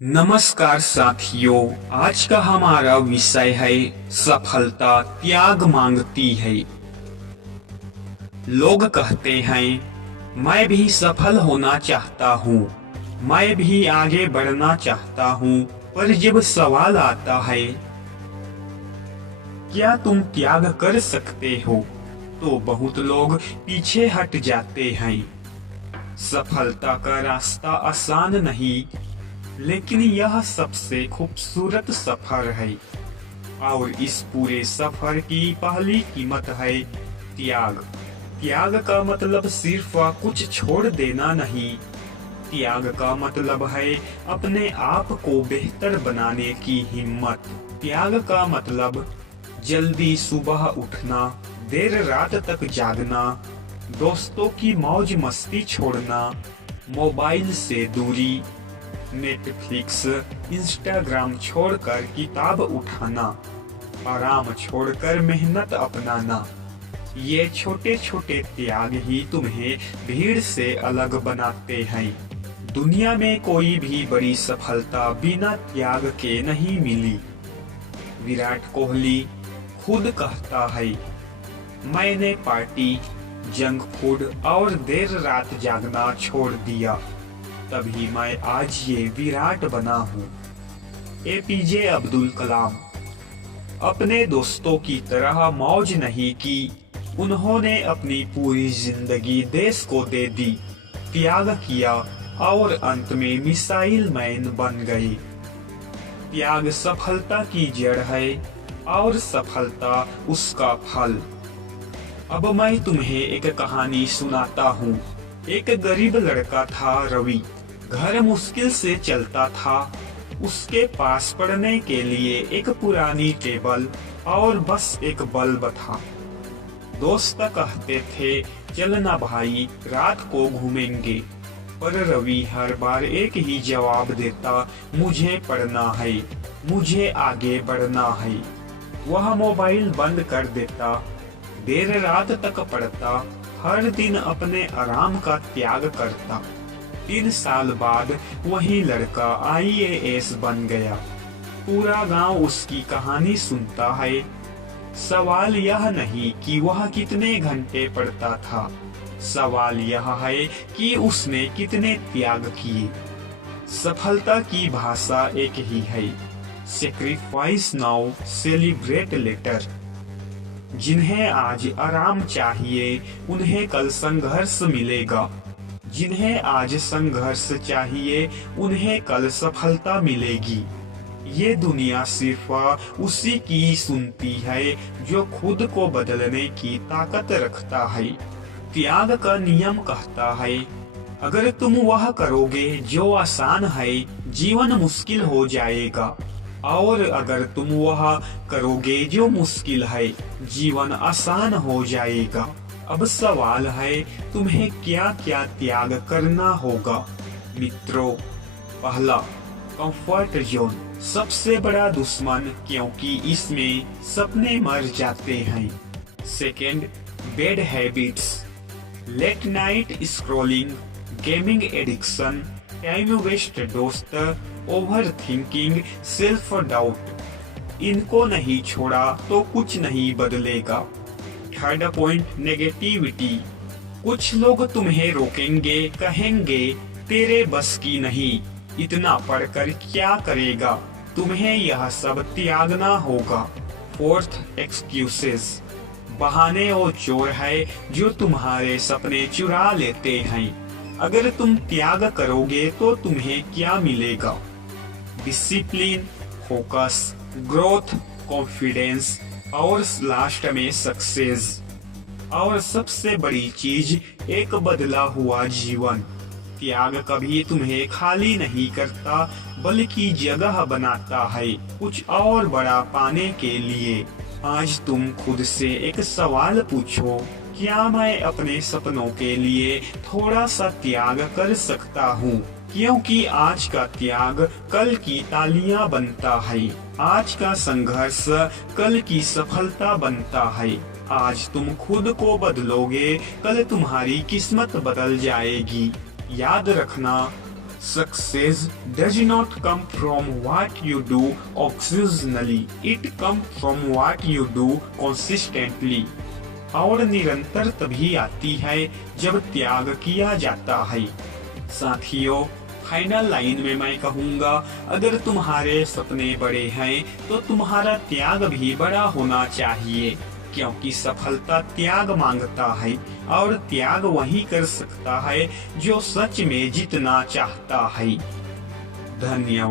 नमस्कार साथियों, आज का हमारा विषय है सफलता त्याग मांगती है। लोग कहते हैं मैं भी सफल होना चाहता हूँ, मैं भी आगे बढ़ना चाहता हूँ, पर जब सवाल आता है क्या तुम त्याग कर सकते हो, तो बहुत लोग पीछे हट जाते हैं। सफलता का रास्ता आसान नहीं, लेकिन यह सबसे खूबसूरत सफर है और इस पूरे सफर की पहली कीमत है त्याग। त्याग का मतलब सिर्फ कुछ छोड़ देना नहीं, त्याग का मतलब है अपने आप को बेहतर बनाने की हिम्मत। त्याग का मतलब जल्दी सुबह उठना, देर रात तक जागना, दोस्तों की मौज मस्ती छोड़ना, मोबाइल से दूरी, नेटफ्लिक्स इंस्टाग्राम छोड़कर किताब उठाना, आराम छोड़कर मेहनत अपनाना। ये छोटे छोटे त्याग ही तुम्हें भीड़ से अलग बनाते हैं। दुनिया में कोई भी बड़ी सफलता बिना त्याग के नहीं मिली। विराट कोहली खुद कहता है, मैंने पार्टी, जंक फूड और देर रात जागना छोड़ दिया, तभी मैं आज ये विराट बना हूँ। एपीजे अब्दुल कलाम अपने दोस्तों की तरह मौज नहीं की, उन्होंने अपनी पूरी जिंदगी देश को दे दी, त्याग किया और अंत में मिसाइल मैन बन गए। त्याग सफलता की जड़ है और सफलता उसका फल। अब मैं तुम्हें एक कहानी सुनाता हूँ। एक गरीब लड़का था रवि, घर मुश्किल से चलता था। उसके पास पढ़ने के लिए एक पुरानी टेबल और बस एक बल्ब था। दोस्त कहते थे चलना भाई, रात को घूमेंगे, पर रवि हर बार एक ही जवाब देता, मुझे पढ़ना है, मुझे आगे बढ़ना है। वह मोबाइल बंद कर देता, देर रात तक पढ़ता, हर दिन अपने आराम का त्याग करता। 3 साल बाद वही लड़का IAS बन गया। पूरा गांव उसकी कहानी सुनता है। सवाल यह नहीं कि वह कितने घंटे पढ़ता था, सवाल यह है कि उसने कितने त्याग किए। सफलता की भाषा एक ही है, सेक्रीफाइस नाउ, सेलिब्रेट लेटर। जिन्हें आज आराम चाहिए, उन्हें कल संघर्ष मिलेगा। जिन्हें आज संघर्ष चाहिए, उन्हें कल सफलता मिलेगी। ये दुनिया सिर्फ उसी की सुनती है जो खुद को बदलने की ताकत रखता है। त्याग का नियम कहता है, अगर तुम वह करोगे जो आसान है, जीवन मुश्किल हो जाएगा, और अगर तुम वह करोगे जो मुश्किल है, जीवन आसान हो जाएगा। अब सवाल है तुम्हें क्या क्या त्याग करना होगा। मित्रों, पहला, कंफर्ट जोन सबसे बड़ा दुश्मन, क्योंकि इसमें सपने मर जाते हैं। Second, bad habits, late night scrolling, gaming addiction, time waste दोस्त, ओवर थिंकिंग, सेल्फ डाउट। इनको नहीं छोड़ा तो कुछ नहीं बदलेगा। Third point, negativity. कुछ लोग तुम्हें रोकेंगे, कहेंगे तेरे बस की नहीं, इतना पढ़कर क्या करेगा, तुम्हें यह सब त्यागना होगा। फोर्थ, एक्सक्यूजेस, बहाने और चोर है जो तुम्हारे सपने चुरा लेते हैं। अगर तुम त्याग करोगे तो तुम्हें क्या मिलेगा। डिसिप्लिन, फोकस, ग्रोथ, कॉन्फिडेंस और लास्ट में सक्सेस। और सबसे बड़ी चीज, एक बदला हुआ जीवन। त्याग कभी तुम्हें खाली नहीं करता, बल्कि जगह बनाता है कुछ और बड़ा पाने के लिए। आज तुम खुद से एक सवाल पूछो, क्या मैं अपने सपनों के लिए थोड़ा सा त्याग कर सकता हूँ? क्योंकि आज का त्याग कल की तालियां बनता है, आज का संघर्ष कल की सफलता बनता है। आज तुम खुद को बदलोगे, कल तुम्हारी किस्मत बदल जाएगी। याद रखना, Success does not come from what you do occasionally. It comes from what you do consistently. और निरंतर तभी आती है जब त्याग किया जाता है। साथियों, फाइनल लाइन में मैं कहूँगा, अगर तुम्हारे सपने बड़े हैं तो तुम्हारा त्याग भी बड़ा होना चाहिए, क्योंकि सफलता त्याग मांगता है और त्याग वही कर सकता है जो सच में जीतना चाहता है। धन्यवाद।